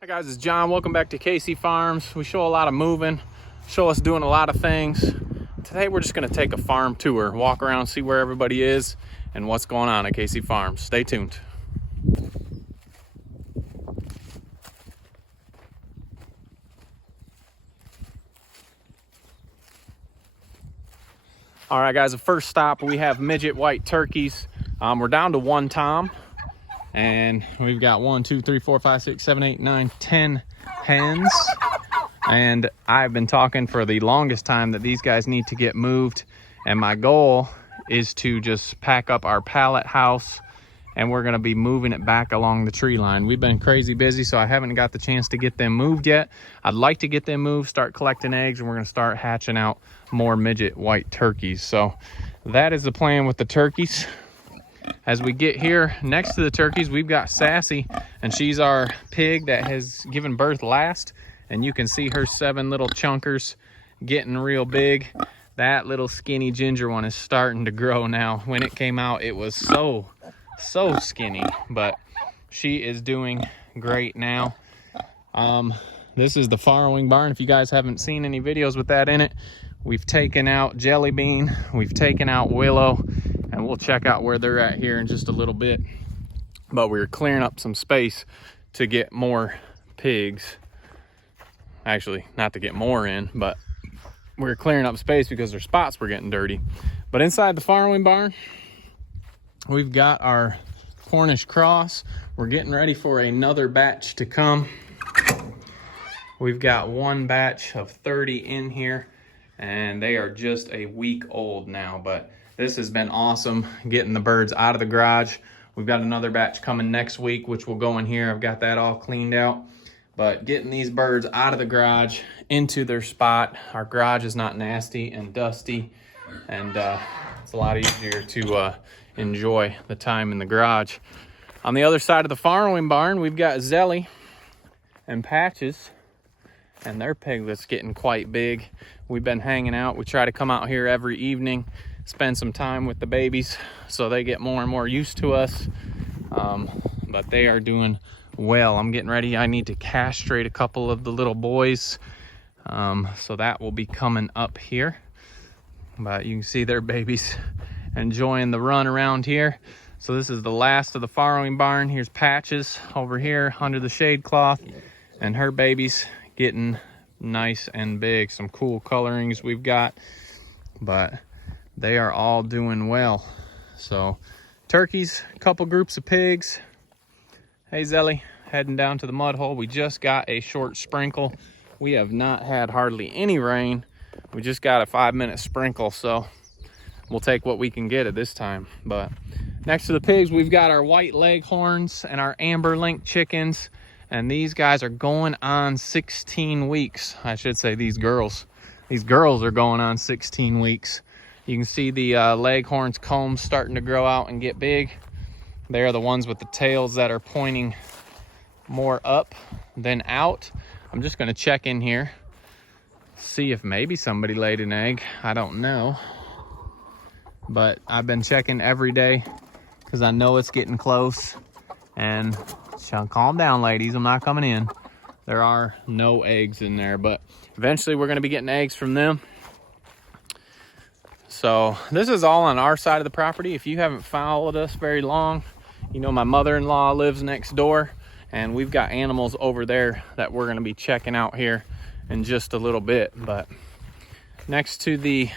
Hi guys, it's John. Welcome back to KC Farms. We show a lot of moving, show us doing a lot of things. Today we're just going to take a farm tour, walk around, see where everybody is and what's going on at KC Farms. Stay tuned. All right guys, the first stop, we have midget white turkeys. We're down to one tom, and we've got 1, 2, 3, 4, 5, 6, 7, 8, 9, 10 hens. And I've been talking for the longest time that these guys need to get moved, and my goal is to just pack up our pallet house and we're going to be moving it back along the tree line. We've been crazy busy, so I haven't got the chance to get them moved yet. I'd like to get them moved, start collecting eggs, and we're going to start hatching out more midget white turkeys. So that is the plan with the turkeys. As we get here next to the turkeys, we've got Sassy, and she's our pig that has given birth last. And you can see her 7 little chunkers getting real big. That little skinny ginger one is starting to grow now. When it came out, it was so skinny, but she is doing great now. This is the farrowing barn. If you guys haven't seen any videos with that in it, we've taken out Jelly Bean, we've taken out Willow, and we'll check out where they're at here in just a little bit. But we're clearing up some space to get more pigs. Actually, not to get more in, but we're clearing up space because their spots were getting dirty. But inside the farrowing barn, we've got our Cornish cross. We're getting ready for another batch to come. We've got one batch of 30 in here, and they are just a week old now, but this has been awesome getting the birds out of the garage. We've got another batch coming next week, which will go in here. I've got that all cleaned out. But getting these birds out of the garage into their spot, our garage is not nasty and dusty, and it's a lot easier to enjoy the time in the garage. On the other side of the farrowing barn, we've got Zelly and Patches, and their piglet's getting quite big. We've been hanging out. We try to come out here every evening, spend some time with the babies so they get more and more used to us, but they are doing well. I'm getting ready. I need to castrate a couple of the little boys, so that will be coming up here. But you can see their babies enjoying the run around here. So this is the last of the farrowing barn. Here's Patches over here under the shade cloth, and her babies getting nice and big. Some cool colorings we've got, but they are all doing well. So turkeys, a couple groups of pigs. Hey Zelly, heading down to the mud hole. We just got a short sprinkle. We have not had hardly any rain. We just got a 5-minute sprinkle, so we'll take what we can get at this time. But next to the pigs, we've got our white leghorns and our amber link chickens, and these guys are going on 16 weeks. I should say these girls are going on 16 weeks. You can see the leghorns combs starting to grow out and get big. They are the ones with the tails that are pointing more up than out. I'm just going to check in here, see if maybe somebody laid an egg. I don't know, but I've been checking every day because I know it's getting close. And calm down, ladies, I'm not coming in. There are no eggs in there, but eventually we're going to be getting eggs from them. So this is all on our side of the property. If you haven't followed us very long, you know my mother-in-law lives next door, and we've got animals over there that we're going to be checking out here in just a little bit. But next to the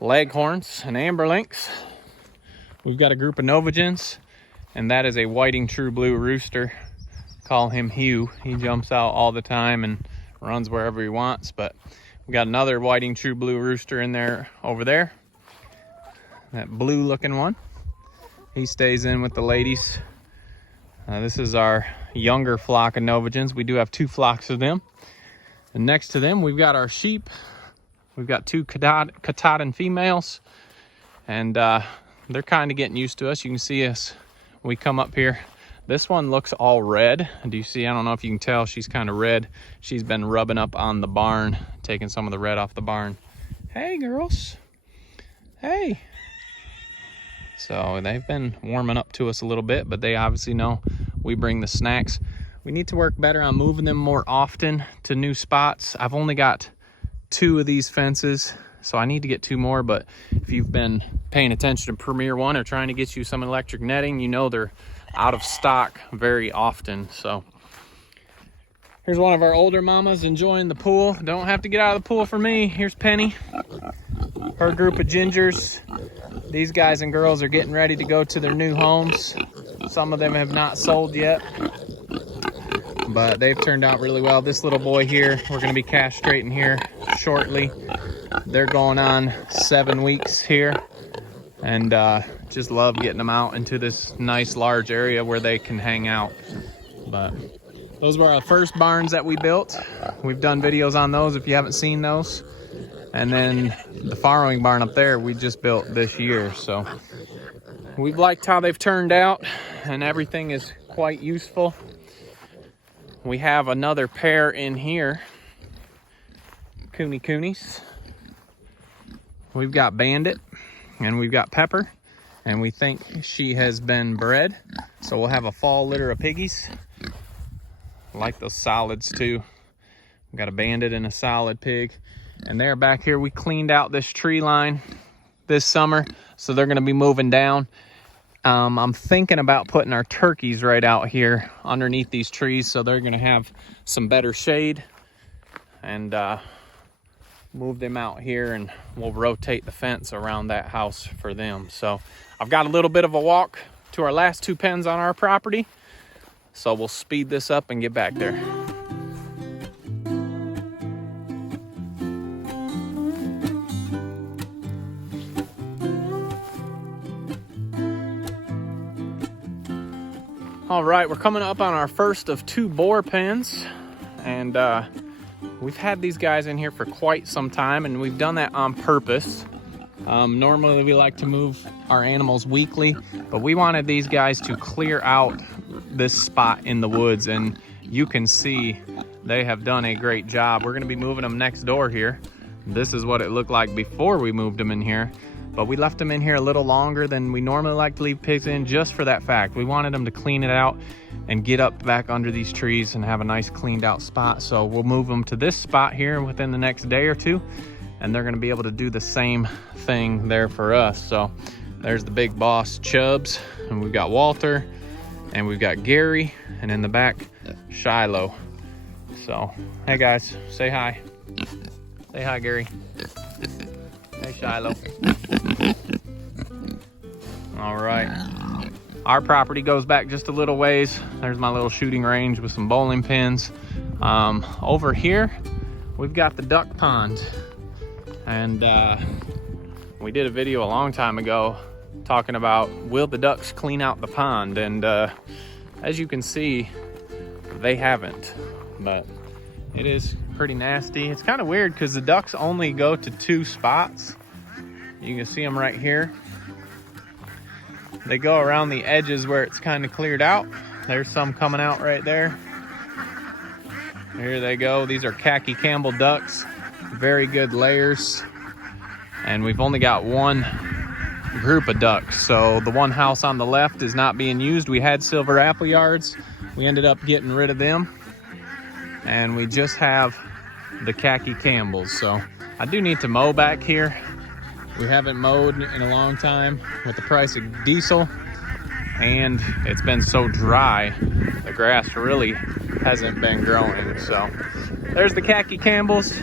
leghorns and amber links, we've got a group of Novagens, and that is a whiting true blue rooster. Call him Hugh. He jumps out all the time and runs wherever he wants. But we got another whiting true blue rooster in there over there, that blue looking one. He stays in with the ladies. This is our younger flock of Novagens. We do have 2 flocks of them. And next to them, we've got our sheep. We've got 2 Katahdin females. And they're kind of getting used to us. You can see us when we come up here. This one looks all red. Do you see? I don't know if you can tell. She's kind of red. She's been rubbing up on the barn, taking some of the red off the barn. Hey, girls. Hey. So they've been warming up to us a little bit, but they obviously know we bring the snacks. We need to work better on moving them more often to new spots. I've only got 2 of these fences, so I need to get 2 more, but if you've been paying attention to Premier One or trying to get you some electric netting, you know they're out of stock very often. So here's one of our older mamas enjoying the pool. Don't have to get out of the pool for me. Here's Penny, her group of gingers. These guys and girls are getting ready to go to their new homes. Some of them have not sold yet, but they've turned out really well. This little boy here, we're gonna be castrating here shortly. They're going on 7 weeks here, and just love getting them out into this nice large area where they can hang out. But those were our first barns that we built. We've done videos on those if you haven't seen those. And then the farrowing barn up there we just built this year. So we've liked how they've turned out, and everything is quite useful. We have another pair in here, coonies. We've got Bandit and we've got Pepper, and we think she has been bred. So we'll have a fall litter of piggies. I like those solids too. We've got a Bandit and a solid pig. And they're back here. We cleaned out this tree line this summer, so they're gonna be moving down. I'm thinking about putting our turkeys right out here underneath these trees, so they're gonna have some better shade, and move them out here, and we'll rotate the fence around that house for them. So I've got a little bit of a walk to our last 2 pens on our property, so we'll speed this up and get back there. All right, we're coming up on our first of 2 boar pens, and we've had these guys in here for quite some time, and we've done that on purpose. Normally we like to move our animals weekly, but we wanted these guys to clear out this spot in the woods, and you can see they have done a great job. We're gonna be moving them next door here. This is what it looked like before we moved them in here. But we left them in here a little longer than we normally like to leave pigs in, just for that fact. We wanted them to clean it out and get up back under these trees and have a nice cleaned out spot. So we'll move them to this spot here within the next day or 2, and they're gonna be able to do the same thing there for us. So there's the big boss Chubbs, and we've got Walter, and we've got Gary, and in the back, Shiloh. So, hey guys, say hi. Say hi, Gary. Hey, Shiloh. All right. Our property goes back just a little ways. There's my little shooting range with some bowling pins. Over here, we've got the duck pond. And we did a video a long time ago talking about, will the ducks clean out the pond? And as you can see, they haven't. But it is pretty nasty. It's kind of weird because the ducks only go to 2 spots. You can see them right here. They go around the edges where it's kind of cleared out. There's some coming out right there. Here they go. These are khaki Campbell ducks. Very good layers. And we've only got 1 group of ducks. So the one house on the left is not being used. We had silver apple yards. We ended up getting rid of them. And we just have the khaki Campbells. So I do need to mow back here. We haven't mowed in a long time with the price of diesel, and it's been so dry, the grass really hasn't been growing. So there's the khaki Campbells.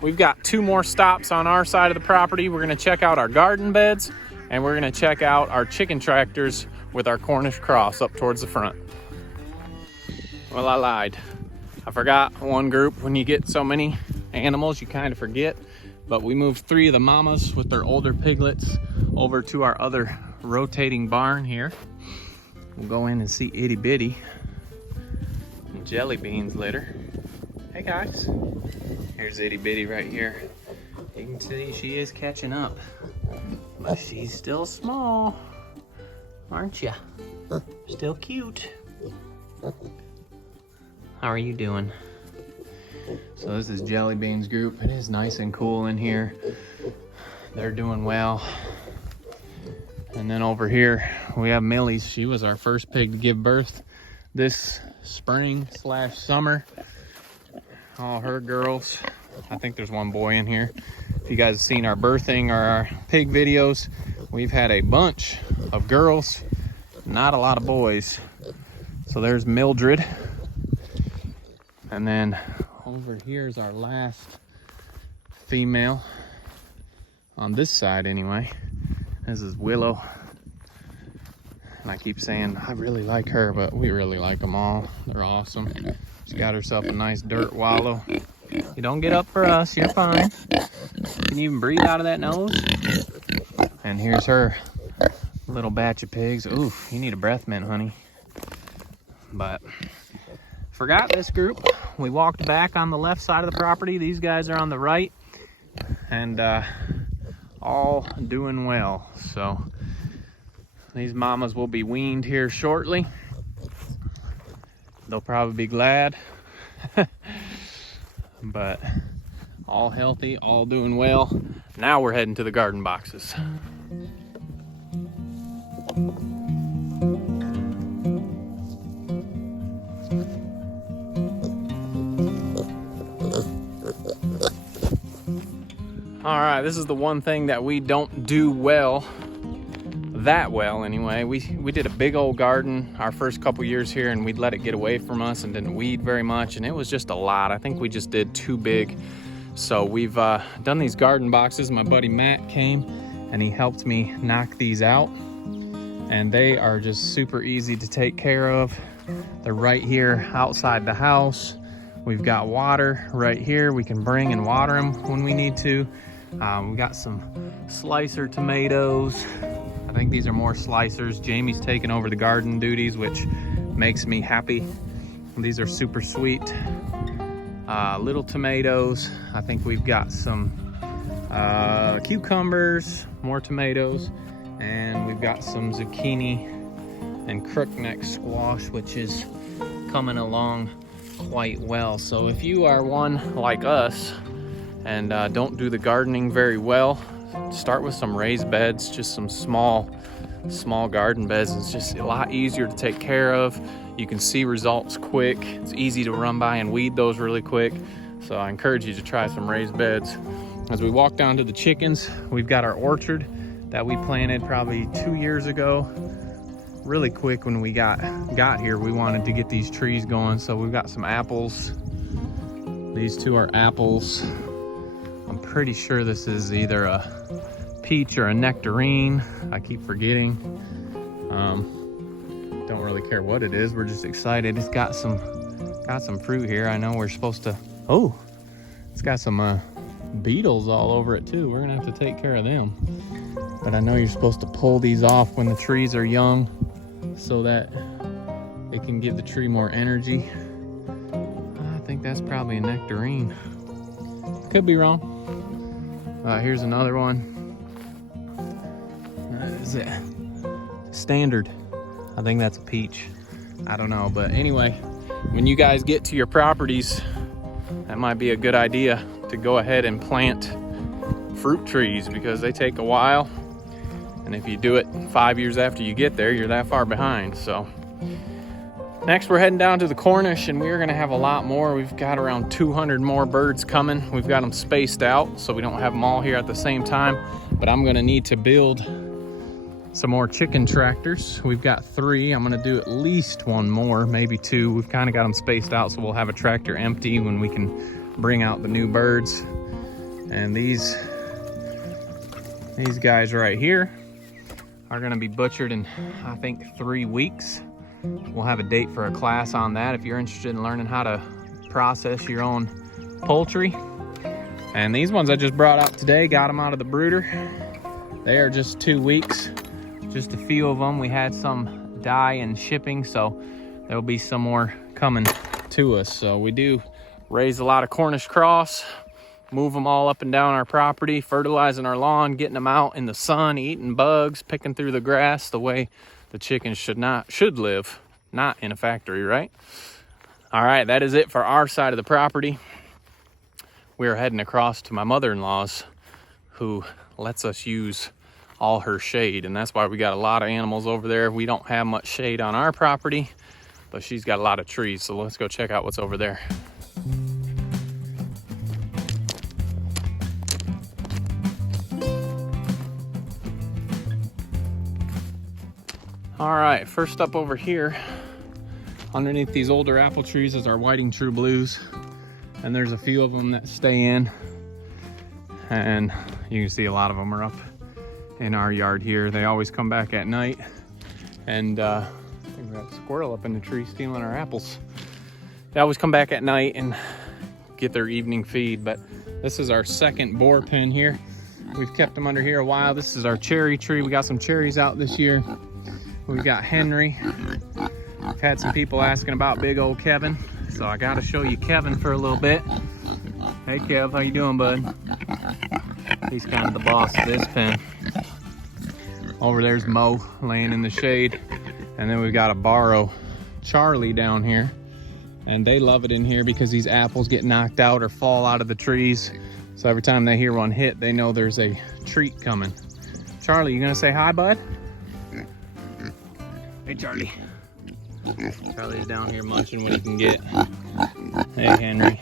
We've got 2 more stops on our side of the property. We're gonna check out our garden beds, and we're gonna check out our chicken tractors with our Cornish cross up towards the front. Well, I lied. I forgot one group. When you get so many animals, you kind of forget. But we moved 3 of the mamas with their older piglets over to our other rotating barn here. We'll go in and see Itty Bitty and Jelly Beans litter. Hey guys, here's Itty Bitty right here. You can see she is catching up, but she's still small, aren't ya? Still cute. How are you doing? So this is Jelly Beans group. It is nice and cool in here. They're doing well. And then over here we have Millie's. She was our first pig to give birth this spring slash summer. All her girls. I think there's one boy in here. If you guys have seen our birthing or our pig videos, we've had a bunch of girls, not a lot of boys. So there's Mildred. And then over here is our last female on this side anyway. This is Willow. And I keep saying I really like her, but we really like them all. They're awesome. She got herself a nice dirt wallow. You don't get up for us, you're fine. Can you even breathe out of that nose? And here's her little batch of pigs. Oof, you need a breath mint, honey. But forgot this group. We walked back on the left side of the property. These guys are on the right, and all doing well. So these mamas will be weaned here shortly. They'll probably be glad. But all healthy, all doing well. Now we're heading to the garden boxes. All right, this is the one thing that we don't do well, that well anyway. We did a big old garden our first couple years here, and we'd let it get away from us and didn't weed very much, and it was just a lot. I think we just did too big. So we've done these garden boxes. My buddy Matt came and he helped me knock these out, and they are just super easy to take care of. They're right here outside the house. We've got water right here. We can bring and water them when we need to. We got some slicer tomatoes. I think these are more slicers. Jamie's taking over the garden duties, which makes me happy. These are super sweet. Little tomatoes. I think we've got some cucumbers, more tomatoes, and we've got some zucchini and crookneck squash, which is coming along quite well. So if you are one like us and don't do the gardening very well, start with some raised beds, just some small garden beds. It's just a lot easier to take care of. You can see results quick. It's easy to run by and weed those really quick. So I encourage you to try some raised beds. As we walk down to the chickens, we've got our orchard that we planted probably 2 years ago. Really quick when we got here, we wanted to get these trees going. So we've got some apples. These two are apples. I'm pretty sure this is either a peach or a nectarine. I keep forgetting. Don't really care what it is. We're just excited. It's got some fruit here. I know we're supposed to, oh, it's got some beetles all over it too. We're gonna have to take care of them. But I know you're supposed to pull these off when the trees are young so that it can give the tree more energy. I think that's probably a nectarine. Could be wrong. Here's another one. What is it? Standard. I think that's a peach. I don't know, but anyway, when you guys get to your properties, that might be a good idea to go ahead and plant fruit trees, because they take a while. And if you do it 5 years after you get there, you're that far behind. So next we're heading down to the Cornish, and we're gonna have a lot more. We've got around 200 more birds coming. We've got them spaced out so we don't have them all here at the same time, but I'm gonna need to build some more chicken tractors. We've got 3. I'm gonna do at least 1 more, maybe 2. We've kind of got them spaced out so we'll have a tractor empty when we can bring out the new birds. And these guys right here are gonna be butchered in, I think, 3 weeks. We'll have a date for a class on that if you're interested in learning how to process your own poultry. And these ones I just brought out today, got them out of the brooder. They are just 2 weeks, just a few of them. We had some die in shipping, so there'll be some more coming to us. So we do raise a lot of Cornish cross, move them all up and down our property, fertilizing our lawn, getting them out in the sun, eating bugs, picking through the grass the way the chickens should live, not in a factory, right? All right, that is it for our side of the property. We're heading across to my mother-in-law's, who lets us use all her shade, and that's why we got a lot of animals over there. We don't have much shade on our property, but she's got a lot of trees. So let's go check out what's over there. All right, first up over here, underneath these older apple trees is our whiting true blues. And there's a few of them that stay in. And you can see a lot of them are up in our yard here. They always come back at night. And I think we got a squirrel up in the tree stealing our apples. They always come back at night and get their evening feed. But this is our second boar pen here. We've kept them under here a while. This is our cherry tree. We got some cherries out this year. We've got Henry. I've had some people asking about big old Kevin, so I gotta show you Kevin for a little bit. Hey Kev, how you doing, bud? He's kind of the boss of this pen. Over there's Mo laying in the shade. And then we've got a Barrow Charlie down here. And they love it in here because these apples get knocked out or fall out of the trees. So every time they hear one hit, they know there's a treat coming. Charlie, you gonna say hi, bud? Hey, Charlie. Charlie's down here munching what he can get. Hey, Henry.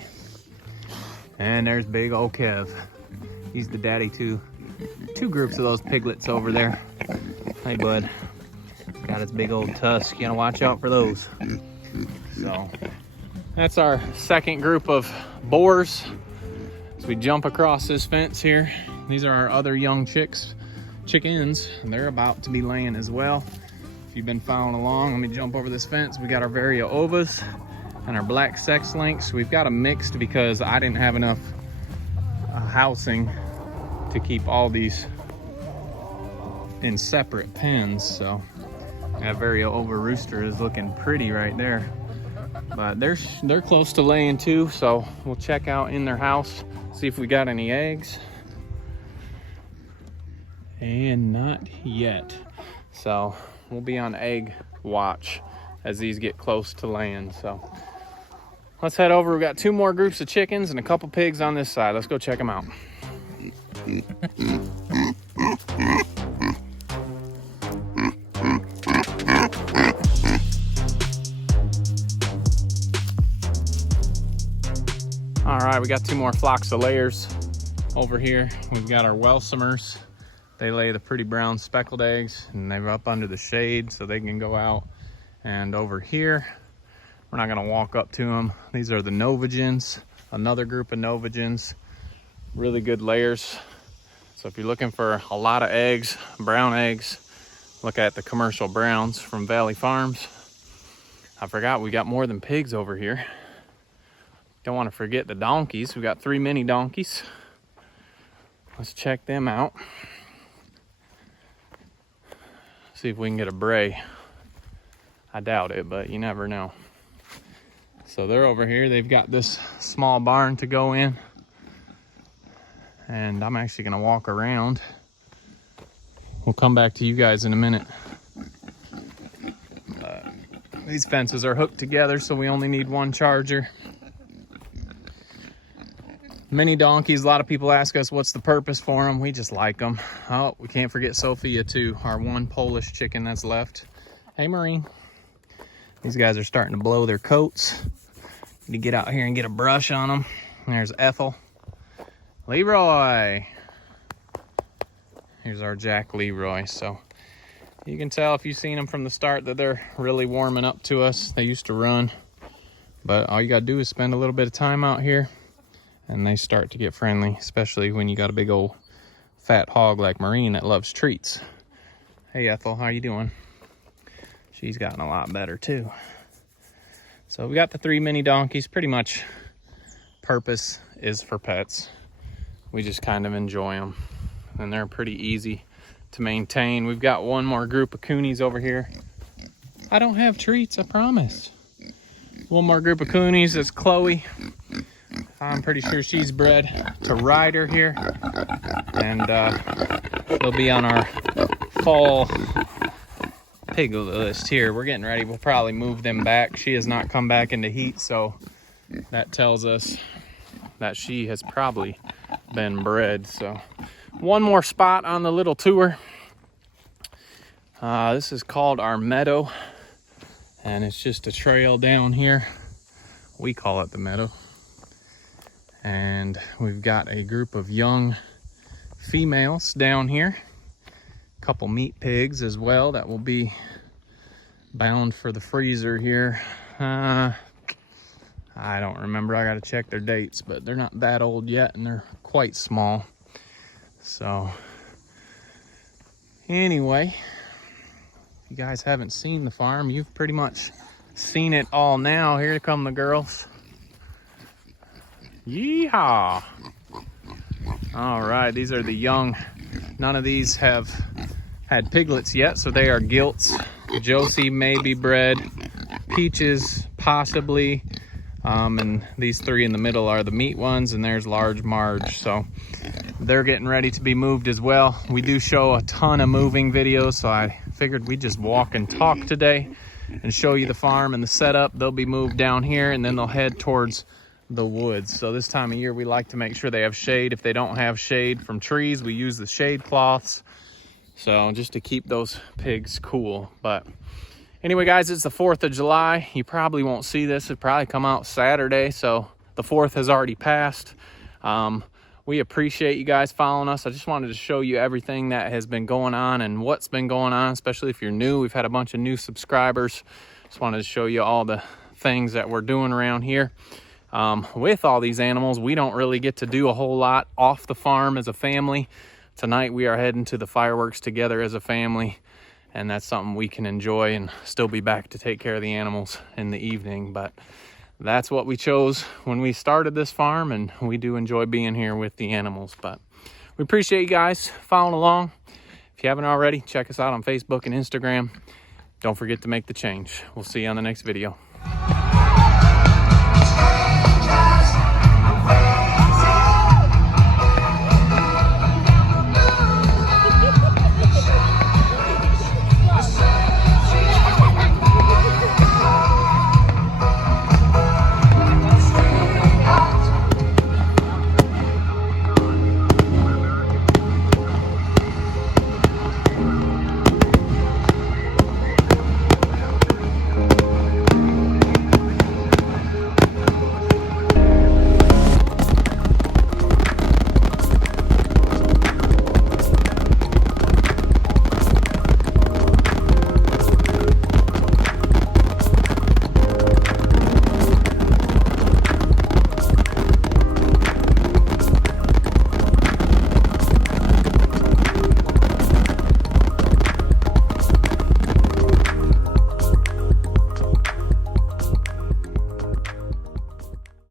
And there's big old Kev. He's the daddy too. Two groups of those piglets over there. Hey, bud. Got his big old tusk. You gotta watch out for those. So, that's our second group of boars. As we jump across this fence here, these are our other young chickens, and they're about to be laying as well. If you've been following along, let me jump over this fence. We got our Varioovas and our black sex links. We've got them mixed because I didn't have enough housing to keep all these in separate pens. So that Varioova rooster is looking pretty right there. But they're close to laying too, so we'll check out in their house, see if we got any eggs. And not yet. So we'll be on egg watch as these get close to laying. So let's head over. We've got two more groups of chickens and a couple pigs on this side. Let's go check them out. All right, we got two more flocks of layers over here. We've got our Welsumers. They lay the pretty brown speckled eggs, and they're up under the shade so they can go out. And over here, we're not gonna walk up to them. These are the Novagens, another group of Novagens. Really good layers. So if you're looking for a lot of eggs, brown eggs, look at the commercial browns from Valley Farms. I forgot we got more than pigs over here. Don't want to forget the donkeys. We got 3 mini donkeys. Let's check them out. See if we can get a bray. I doubt it, but you never know. So they're over here. They've got this small barn to go in. And I'm actually gonna walk around. We'll come back to you guys in a minute. These fences are hooked together, so we only need one charger. Mini donkeys, a lot of people ask us what's the purpose for them. We just like them. Oh, we can't forget Sophia too, our one Polish chicken that's left. Hey, Marine. These guys are starting to blow their coats. Need to get out here and get a brush on them. There's Ethel. Leroy. Here's our Jack Leroy. So you can tell if you've seen them from the start that they're really warming up to us. They used to run, but all you gotta do is spend a little bit of time out here and they start to get friendly, especially when you got a big old fat hog like Marine that loves treats. Hey Ethel, how you doing? She's gotten a lot better too. So we got the 3 mini donkeys. Pretty much purpose is for pets. We just kind of enjoy them, and they're pretty easy to maintain. We've got one more group of coonies over here. I don't have treats, I promise. One more group of coonies. It's Chloe. I'm pretty sure she's bred to Ryder here, and they'll be on our fall pig list here. We're getting ready. We'll probably move them back. She has not come back into heat, so that tells us that she has probably been bred. So one more spot on the little tour. This is called our meadow, And it's just a trail down here. We call it the meadow. And we've got a group of young females down here. A couple meat pigs as well that will be bound for the freezer here. I don't remember, I gotta check their dates, but they're not that old yet and they're quite small. So anyway, if you guys haven't seen the farm, you've pretty much seen it all now. Here come the girls. Yeehaw! All right, these are the young. None of these have had piglets yet, so they are gilts. Josie may be bred, Peaches possibly, and these three in the middle are the meat ones, and there's large Marge. So they're getting ready to be moved as well. We do show a ton of moving videos, so I figured we'd just walk and talk today and show you the farm and the setup. They'll be moved down here, and then they'll head towards the woods. So this time of year, we like to make sure they have shade. If they don't have shade from trees, we use the shade cloths. So just to keep those pigs cool. But anyway, guys, it's the 4th of July. You probably won't see this. It'll probably come out Saturday. So the 4th has already passed. We appreciate you guys following us. I just wanted to show you everything that has been going on and what's been going on, especially if you're new. We've had a bunch of new subscribers. Just wanted to show you all the things that we're doing around here. With all these animals, we don't really get to do a whole lot off the farm as a family. Tonight we are heading to the fireworks together as a family, and that's something we can enjoy and still be back to take care of the animals in the evening. But that's what we chose when we started this farm, and we do enjoy being here with the animals. But we appreciate you guys following along. If you haven't already, check us out on Facebook and Instagram. Don't forget to make the change. We'll see you on the next video.